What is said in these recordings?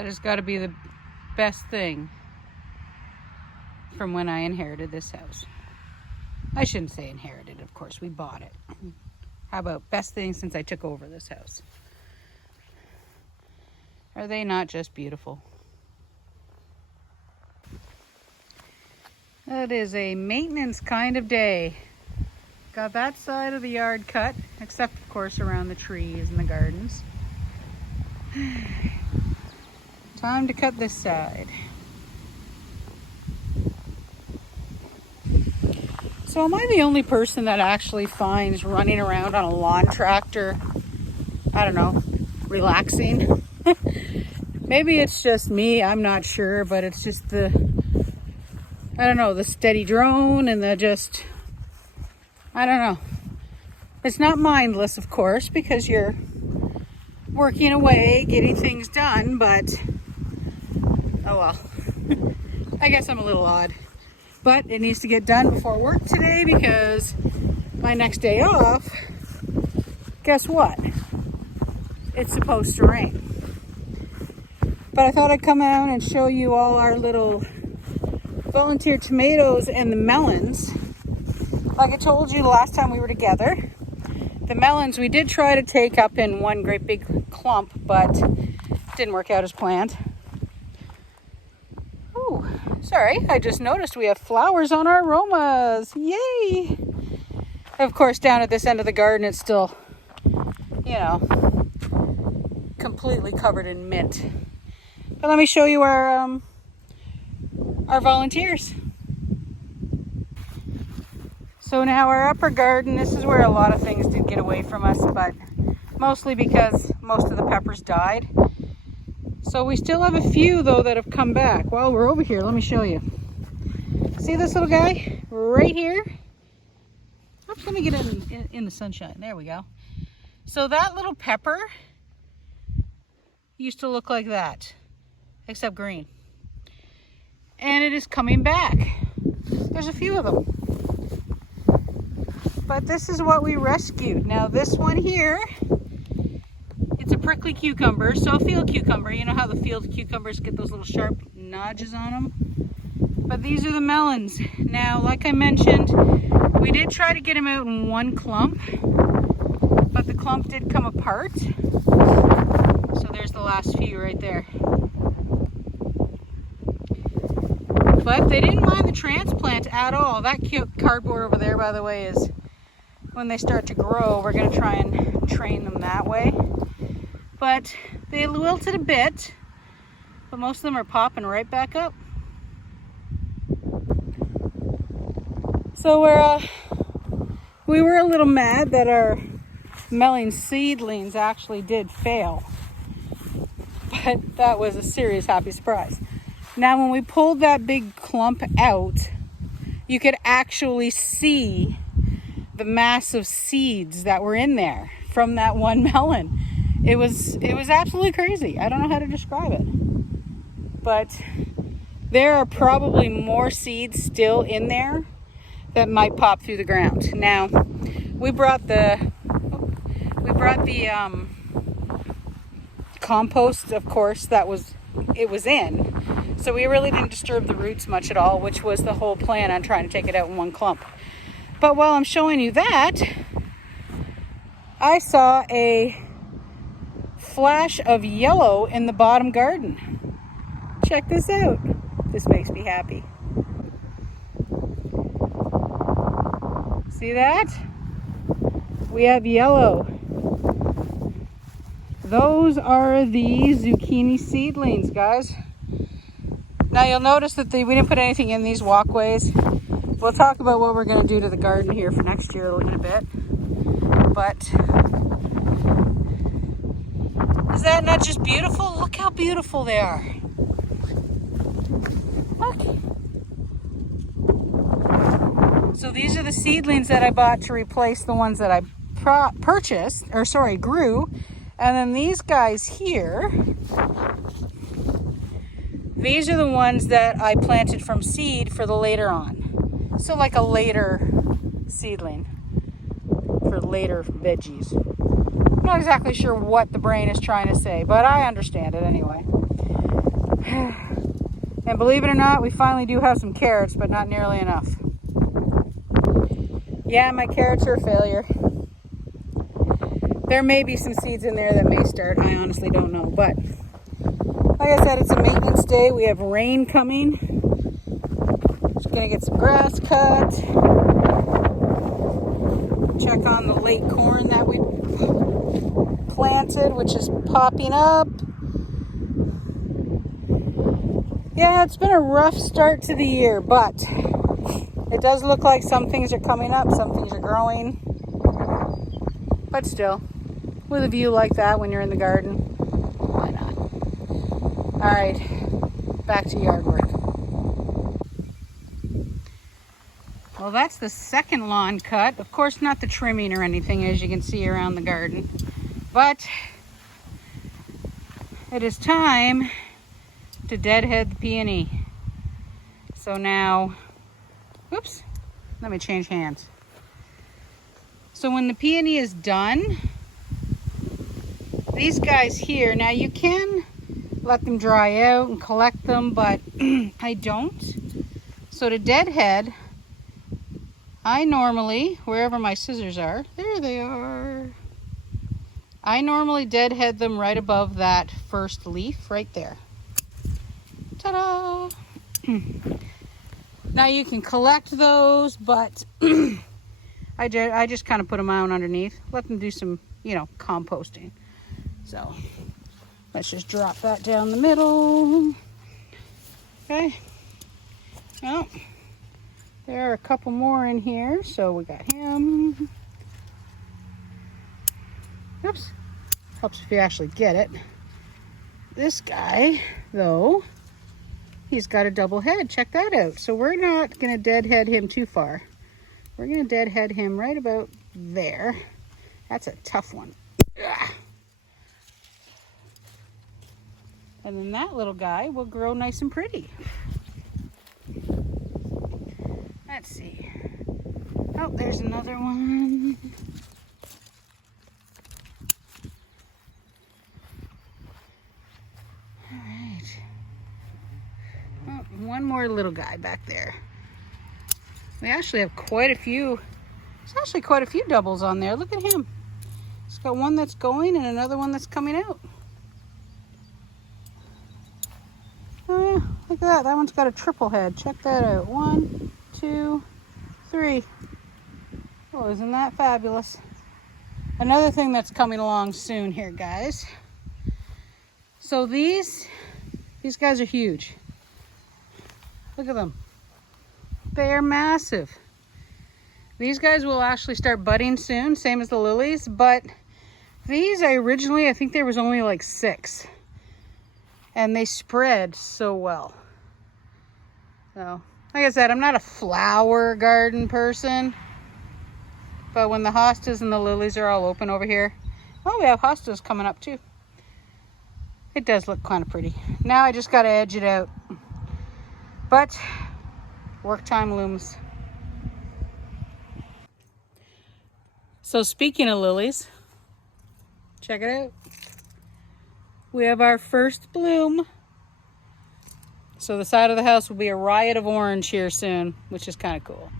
That has got to be the best thing from when I inherited this house. I shouldn't say inherited, of course, we bought it. How about best thing since I took over this house? Are they not just beautiful? That is a maintenance kind of day. Got that side of the yard cut, except of course around the trees and the gardens. Time to cut this side. So am I the only person that actually finds running around on a lawn tractor, I don't know, relaxing? Maybe it's just me, I'm not sure, but it's just the steady drone and I don't know. It's not mindless, of course, because you're working away, getting things done, but oh well. I guess I'm a little odd. But it needs to get done before work today because my next day off, guess what? It's supposed to rain. But I thought I'd come out and show you all our little volunteer tomatoes and the melons. Like I told you the last time we were together, the melons we did try to take up in one great big clump, but didn't work out as planned. Oh, sorry, I just noticed we have flowers on our aromas. Yay! Of course, down at this end of the garden, it's still, completely covered in mint. But let me show you our volunteers. So now our upper garden, this is where a lot of things did get away from us, but mostly because most of the peppers died. So we still have a few though that have come back. While we're over here, let me show you. See this little guy right here? Oops, let me get it in the sunshine. There we go. So that little pepper used to look like that, except green. And it is coming back. There's a few of them. But this is what we rescued. Now this one here, it's a prickly cucumber, so a field cucumber. You know how the field cucumbers get those little sharp notches on them? But these are the melons. Now, like I mentioned, we did try to get them out in one clump, but the clump did come apart. So there's the last few right there. But they didn't mind the transplant at all. That cute cardboard over there, by the way, is when they start to grow, we're going to try and train them that way. But they wilted a bit, but most of them are popping right back up. So we were a little mad that our melon seedlings actually did fail. But that was a serious happy surprise. Now when we pulled that big clump out, you could actually see the massive seeds that were in there from that one melon. It was absolutely crazy. I don't know how to describe it. But there are probably more seeds still in there that might pop through the ground. Now, we brought the compost, of course, it was in. So we really didn't disturb the roots much at all, which was the whole plan on trying to take it out in one clump. But while I'm showing you that, I saw a flash of yellow in the bottom garden. Check this out. This makes me happy. See that? We have yellow. Those are the zucchini seedlings, guys. Now you'll notice that we didn't put anything in these walkways. We'll talk about what we're going to do to the garden here for next year in a bit. But is that not just beautiful? Look how beautiful they are. Look. So these are the seedlings that I bought to replace the ones that I grew. And then these guys here, these are the ones that I planted from seed for the later on. So like a later seedling for later veggies. I'm not exactly sure what the brain is trying to say, but I understand it anyway. And believe it or not, we finally do have some carrots, but not nearly enough. Yeah, my carrots are a failure. There may be some seeds in there that may start. I honestly don't know. But like I said, it's a maintenance day. We have rain coming. Just gonna get some grass cut. Check on the late corn that we planted, which is popping up. Yeah, it's been a rough start to the year, but it does look like some things are coming up, some things are growing. But still, with a view like that when you're in the garden, why not? All right, back to yard work. Well, that's the second lawn cut. Of course, not the trimming or anything, as you can see around the garden. But it is time to deadhead the peony. So now, oops, let me change hands. So when the peony is done, these guys here, now you can let them dry out and collect them, but I don't. So to deadhead, I normally, wherever my scissors are, there they are. I normally deadhead them right above that first leaf right there. Ta-da! Now you can collect those, but I just kind of put them out underneath. Let them do some, composting. So let's just drop that down the middle. Okay. Well, there are a couple more in here, so we got him. Oops. Helps if you actually get it. This guy, though, he's got a double head. Check that out. So we're not going to deadhead him too far. We're going to deadhead him right about there. That's a tough one. Ugh. And then that little guy will grow nice and pretty. Let's see. Oh, there's another one. All right. Oh, one more little guy back there. We actually have quite a few. There's actually quite a few doubles on there. Look at him. He's got one that's going and another one that's coming out. Oh, look at that. That one's got a triple head. Check that out. 1, 2, 3. Oh, isn't that fabulous? Another thing that's coming along soon here, guys. So these guys are huge. Look at them. They are massive. These guys will actually start budding soon, same as the lilies, but these I think there was only like 6. And they spread so well. So, like I said, I'm not a flower garden person, but when the hostas and the lilies are all open over here, oh, we have hostas coming up too. It does look kind of pretty. Now I just got to edge it out. But work time looms. So speaking of lilies, check it out. We have our first bloom. So the side of the house will be a riot of orange here soon, which is kind of cool.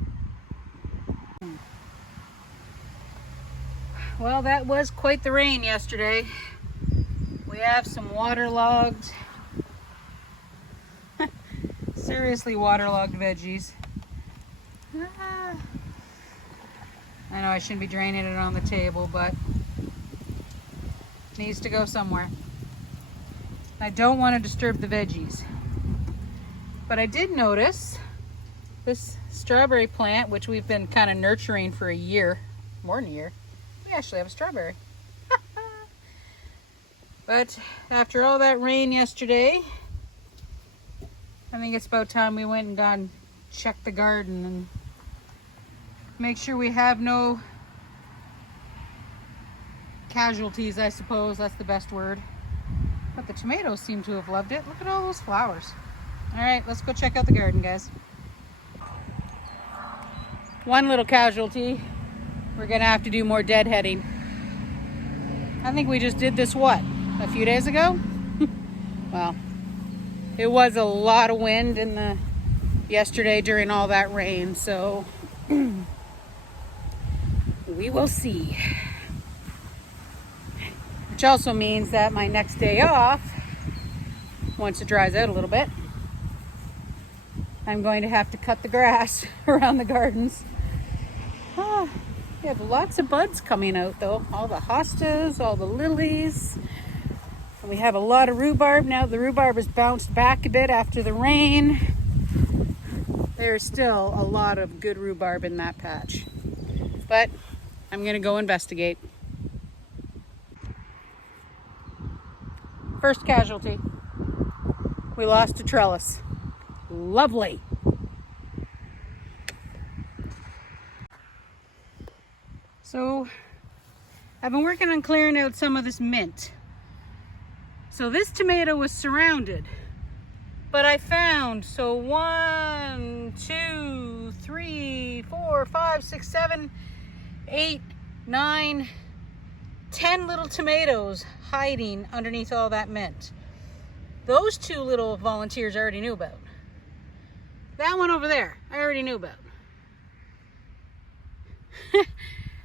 Well, that was quite the rain yesterday. We have some waterlogged, seriously waterlogged veggies. I know I shouldn't be draining it on the table, but it needs to go somewhere. I don't want to disturb the veggies. But I did notice this strawberry plant, which we've been kind of nurturing for a year, more than a year. We actually have a strawberry. But after all that rain yesterday, I think it's about time we went and gone check the garden and make sure we have no casualties, I suppose. That's the best word. But the tomatoes seem to have loved it. Look at all those flowers. All right, let's go check out the garden, guys. One little casualty. We're gonna have to do more deadheading. I think we just did this, what, a few days ago? Well, It was a lot of wind yesterday during all that rain, so we will see. Which also means that my next day off, once it dries out a little bit, I'm going to have to cut the grass around the gardens. We have lots of buds coming out though. All the hostas, all the lilies. And we have a lot of rhubarb. Now the rhubarb has bounced back a bit after the rain. There's still a lot of good rhubarb in that patch. But I'm gonna go investigate. First casualty. We lost a trellis. Lovely. So I've been working on clearing out some of this mint. So this tomato was surrounded, but I found, 1, 2, 3, 4, 5, 6, 7, 8, 9, 10 little tomatoes hiding underneath all that mint. Those 2 little volunteers I already knew about. That one over there, I already knew about.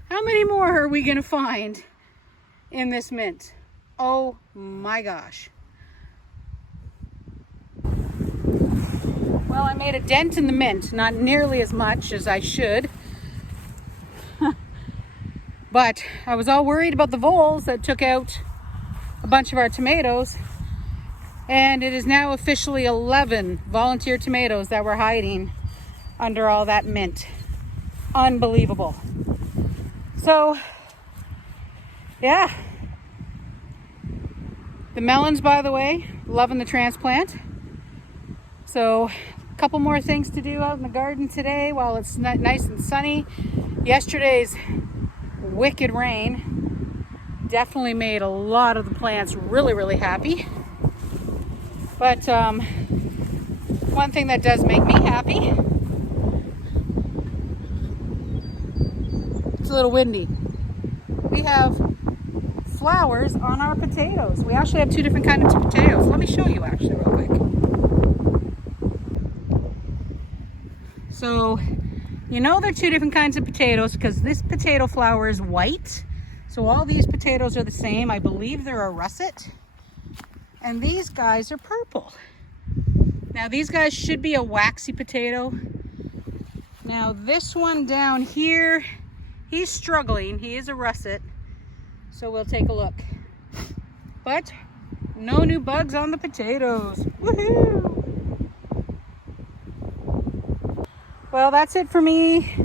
How many more are we gonna find in this mint? Oh my gosh. Well, I made a dent in the mint, not nearly as much as I should. But I was all worried about the voles that took out a bunch of our tomatoes. And it is now officially 11 volunteer tomatoes that were hiding under all that mint. Unbelievable. So, yeah. The melons, by the way, loving the transplant. So, a couple more things to do out in the garden today while it's nice and sunny. Yesterday's wicked rain definitely made a lot of the plants really, really happy. But one thing that does make me happy, it's a little windy. We have flowers on our potatoes. We actually have 2 different kinds of potatoes. Let me show you actually real quick. So, you know they're 2 different kinds of potatoes because this potato flower is white. So all these potatoes are the same. I believe they're a russet. And these guys are purple. Now these guys should be a waxy potato. Now this one down here, he's struggling. He is a russet. So we'll take a look. But no new bugs on the potatoes. Woohoo! Well, that's it for me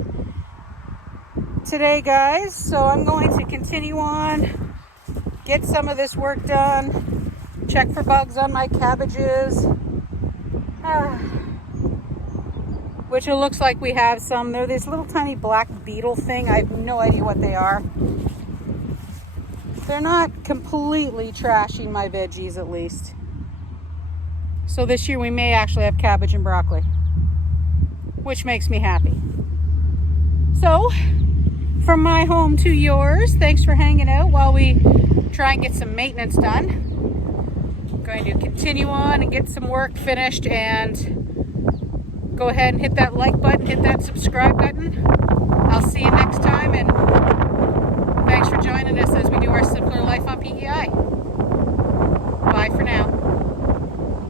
today, guys. So I'm going to continue on, get some of this work done. Check for bugs on my cabbages, which it looks like we have some. They're this little tiny black beetle thing. I have no idea what they are. They're not completely trashing my veggies, at least. So this year we may actually have cabbage and broccoli, which makes me happy. So from my home to yours, thanks for hanging out while we try and get some maintenance done. Going to continue on and get some work finished, and go ahead and hit that like button, hit that subscribe button. I'll see you next time, and thanks for joining us as we do our Simpler Life on PEI. Bye for now.